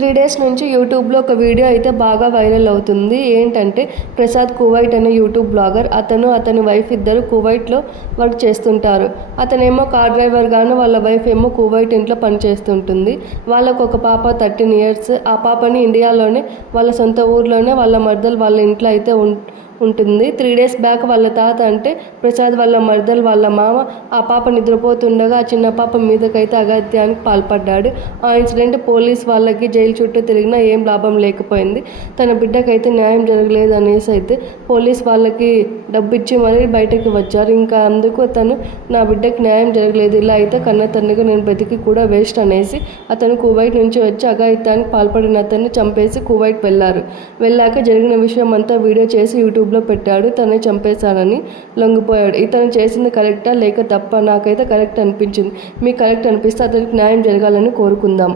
3 days నుంచి యూట్యూబ్లో ఒక వీడియో అయితే బాగా వైరల్ అవుతుంది. ఏంటంటే ప్రసాద్ కువైట్ అనే యూట్యూబ్ బ్లాగర్. అతని వైఫ్ ఇద్దరు కువైట్లో వర్క్ చేస్తుంటారు. అతనేమో కార్ డ్రైవర్ గాను, వాళ్ళ వైఫ్ ఏమో కువైట్ ఇంట్లో పనిచేస్తుంటుంది. వాళ్ళకు ఒక పాప 13 ఇయర్స్. ఆ పాపని ఇండియాలోనే వాళ్ళ సొంత ఊర్లోనే వాళ్ళ మర్దలు వాళ్ళ ఇంట్లో అయితే ఉంటుంది. 3 డేస్ బ్యాక్ వాళ్ళ తాత అంటే ప్రసాద్ వాళ్ళ మర్దలు వాళ్ళ మామ ఆ పాప నిద్రపోతుండగా ఆ చిన్న పాప మీదకైతే అఘాయిత్యానికి పాల్పడ్డాడు. ఆ ఇన్సిడెంట్ పోలీస్ వాళ్ళకి జైలు చుట్టూ తిరిగినా ఏం లాభం లేకపోయింది. తన బిడ్డకైతే న్యాయం జరగలేదు అనేసి అయితే పోలీస్ వాళ్ళకి డబ్బిచ్చి మరీ బయటకు వచ్చారు. ఇంకా అందుకు తను నా బిడ్డకి న్యాయం జరగలేదు, ఇలా అయితే కన్న తండ్రిగా నేను బతికి కూడా వేస్ట్ అనేసి అతను కువైట్ నుంచి వచ్చి అఘాయిత్యానికి పాల్పడిన అతన్ని చంపేసి కువైట్ వెళ్ళాక జరిగిన విషయం అంతా వీడియో చేసి యూట్యూబ్లో పెట్టాడు. తనే చంపేశానని లొంగిపోయాడు. ఇతను చేసింది కరెక్టా లేక తప్ప? నాకైతే కరెక్ట్ అనిపించింది. మీకు కరెక్ట్ అనిపిస్తే అతనికి న్యాయం జరగాలని కోరుకుందాం.